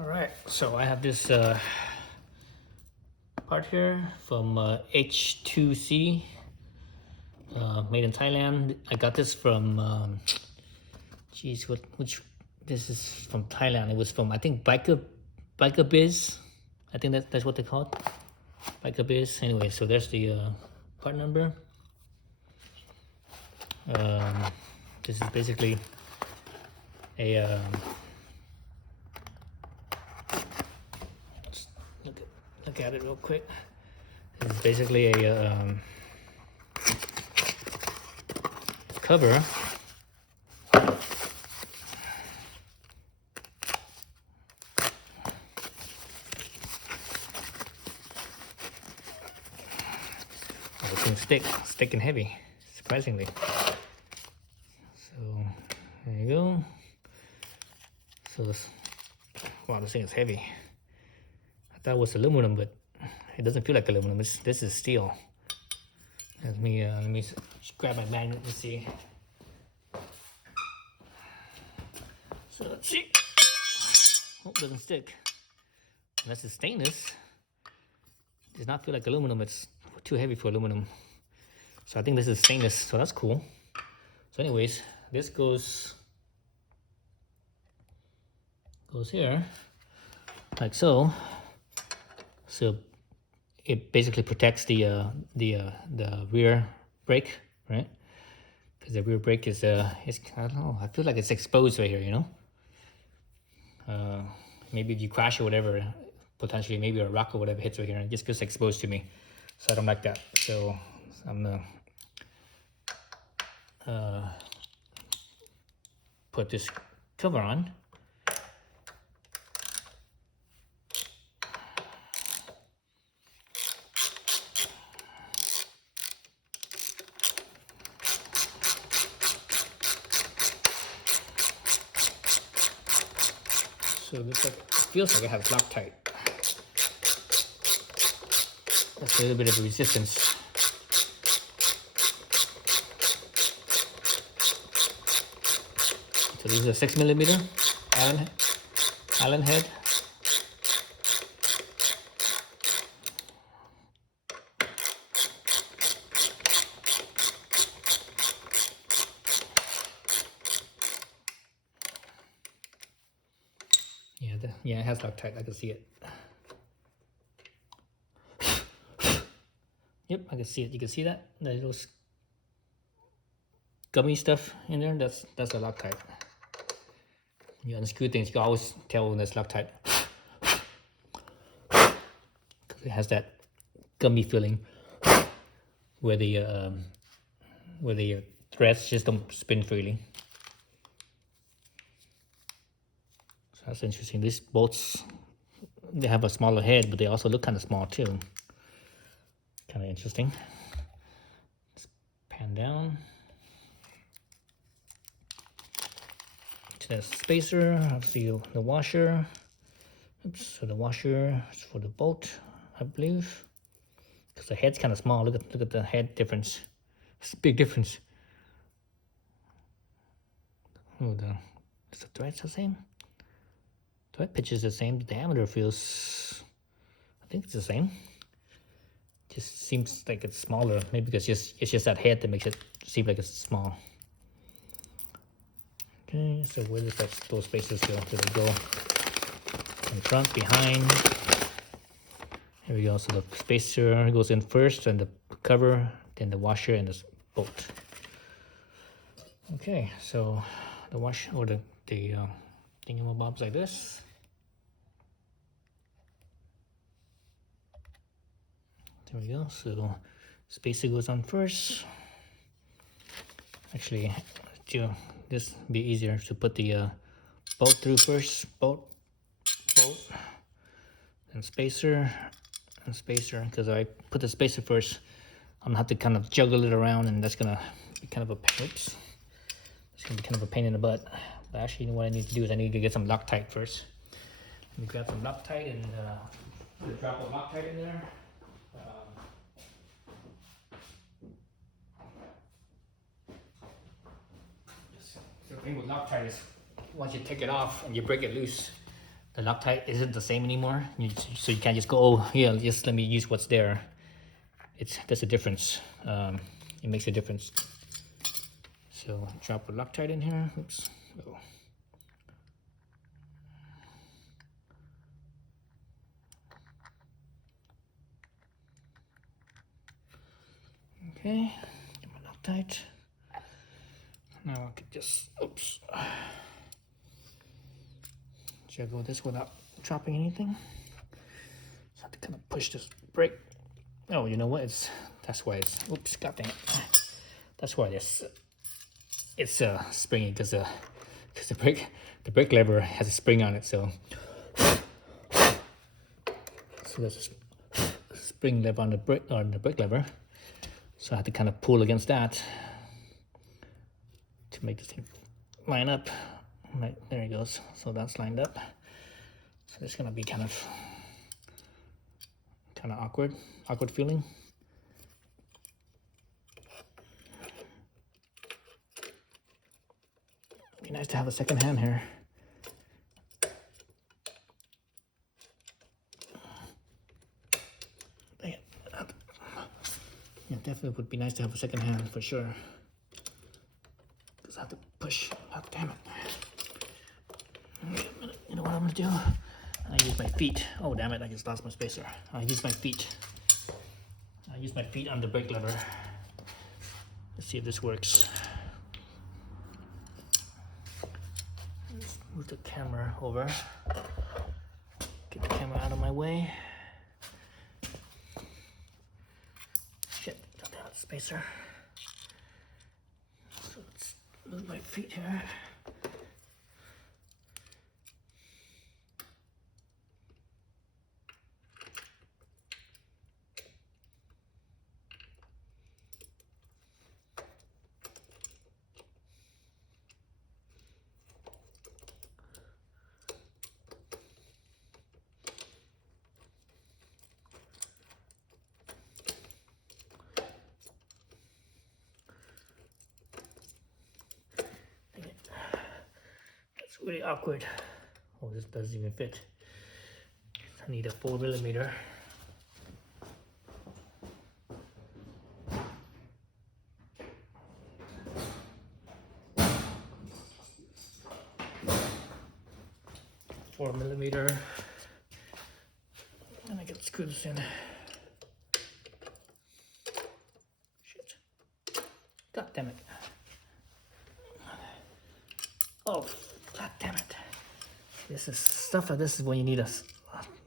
All right, so I have this part here from H2C, made in Thailand. I got this from, this is from Thailand. It was from, I think, Biker Biz. I think that's what they call it, Biker Biz. Anyway, so there's the part number. This is basically a look at it real quick. This is basically a cover it's thick and heavy, surprisingly. So there you go. So this, wow, this thing is heavy. I thought it was aluminum, but it doesn't feel like aluminum. This is steel. Let me grab my magnet and see. So let's see. Oh, it doesn't stick. Unless it's stainless. It does not feel like aluminum. It's too heavy for aluminum. So I think this is stainless, so that's cool. So anyways, this goes here, like so. So it basically protects the rear brake, right? Because the rear brake is I don't know, I feel like it's exposed right here, you know. Maybe if you crash or whatever, potentially maybe a rock or whatever hits right here and it just gets exposed to me. So I don't like that. So I'm gonna put this cover on. So it looks like, it feels like I have Loctite. That's a little bit of a resistance. So this is a 6mm Allen head. Yeah, it has Loctite. I can see it. Yep, I can see it. You can see that? There's those gummy stuff in there. That's the Loctite. You unscrew things, you can always tell when there's Loctite. Because it has that gummy feeling where the threads just don't spin freely. So that's interesting. These bolts, they have a smaller head, but they also look kind of small too. Kind of interesting. Let's pan down. To the spacer, obviously the washer. Oops, so the washer is for the bolt, I believe. Because the head's kind of small. Look at the head difference. It's a big difference. Oh, is the threads the same? Thread pitch is the same. The diameter feels, I think it's the same. Just seems like it's smaller. Maybe because it's just that head that makes it seem like it's small. Okay, so where does those spacers go? Do they go in front, behind? Here we go. So the spacer goes in first, and the cover, then the washer and the bolt. Okay, so the washer or the thingamabob's like this. There we go. So spacer goes on first. Actually, this would be easier to put the bolt through first. Bolt, and spacer, because if I put the spacer first, I'm gonna have to kind of juggle it around, and that's gonna be kind of a it's gonna be kind of a pain in the butt. But actually, you know what I need to do is I need to get some Loctite first. Let me grab some Loctite and put a drop of Loctite in there. The thing with Loctite is once you take it off and you break it loose, the Loctite isn't the same anymore. So you can't just go, oh yeah, just let me use what's there. There's a difference. It makes a difference. So drop a Loctite in here. Oops. Oh. Okay, get my Loctite. Now I could just, oops, juggle this without dropping anything. So I have to kind of push this brake. Oh, you know what? That's why it's, oops, god dang it. That's why it's springy, because the brake lever has a spring on it. So there's a spring lever on the brake lever. So I have to kind of pull against that to make this thing line up. Right, there it goes. So that's lined up. So it's gonna be kind of awkward feeling. Be nice to have a second hand here. Yeah, definitely would be nice to have a second hand for sure. Because I have to push. Oh, damn it. Okay, you know what I'm gonna do? I use my feet. Oh, damn it, I just lost my spacer. I use my feet. I use my feet on the brake lever. Let's see if this works. Let's move the camera over. Get the camera out of my way. Shit, don't have a spacer. So let's move my feet here. That's really awkward. Oh, this doesn't even fit. I need a 4mm. And I can screw this in. Shit. God damn it. Oh, god damn it. This is stuff like this is when you need a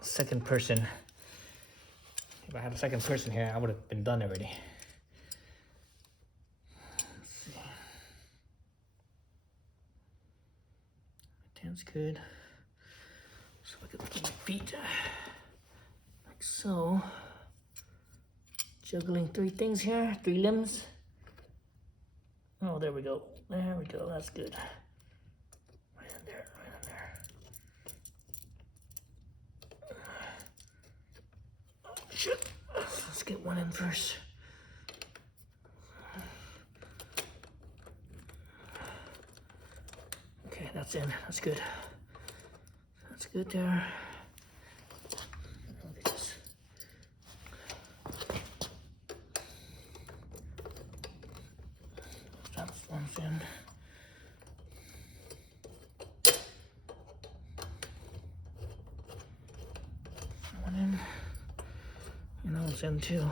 second person. If I had a second person here, I would have been done already. Let's see. That's good. So I can put my feet like so. Juggling 3 things here, 3 limbs. Oh, there we go. There we go. That's good. Right in there, right in there. Oh, shit. Let's get one in first. Okay, that's in. That's good. That's good there. That's one's in. One in. And that one's in too.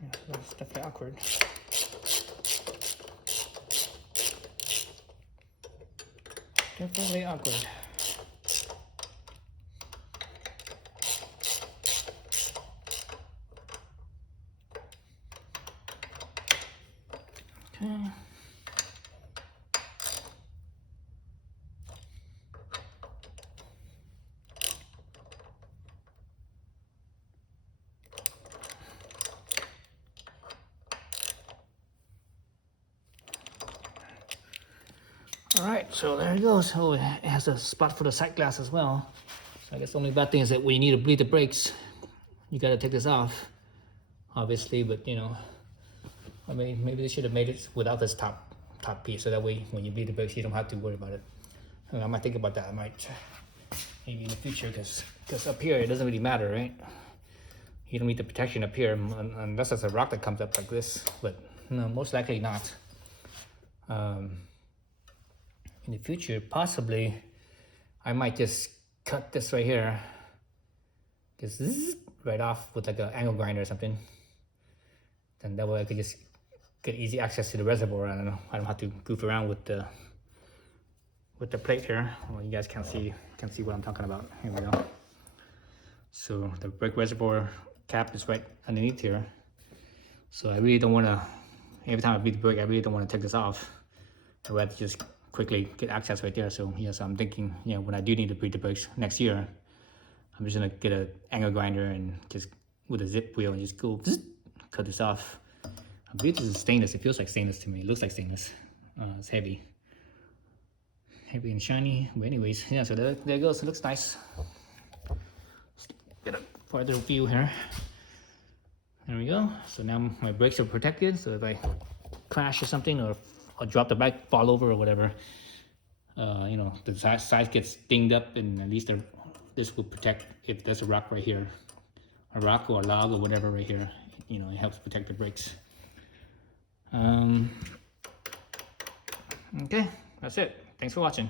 Yeah, that's definitely awkward. Definitely awkward. Okay. All right, so there it goes. Oh, it has a spot for the sight glass as well. So I guess the only bad thing is that when you need to bleed the brakes, you gotta take this off, obviously. But you know, I mean, maybe they should have made it without this top piece, so that way when you bleed the brakes, you don't have to worry about it. And I might think about that. I might maybe in the future, because up here it doesn't really matter, right? You don't need the protection up here unless it's a rock that comes up like this. But no, most likely not. In the future, possibly, I might just cut this right here, just right off with like an angle grinder or something. Then that way I could just get easy access to the reservoir. I don't know. I don't have to goof around with the plate here. Well, you guys can see what I'm talking about. Here we go. So the brake reservoir cap is right underneath here. So I really don't want to. Every time I beat the brake, I really don't want to take this off. I'd rather just quickly get access right there. So yeah, so I'm thinking, you know, when I do need to beat the brakes next year, I'm just gonna get an angle grinder and just with a zip wheel and just go cut this off. I believe this is stainless. It feels like stainless to me. It looks like stainless. It's heavy and shiny. But anyways, yeah. So there it goes. It looks nice. Get a farther view here. There we go. So now my brakes are protected. So if I crash or something, or drop the bike, fall over or whatever, you know, the sides gets dinged up, and at least this will protect if there's a rock right here, a rock or a log or whatever right here. You know, it helps protect the brakes. Okay, that's it. Thanks for watching.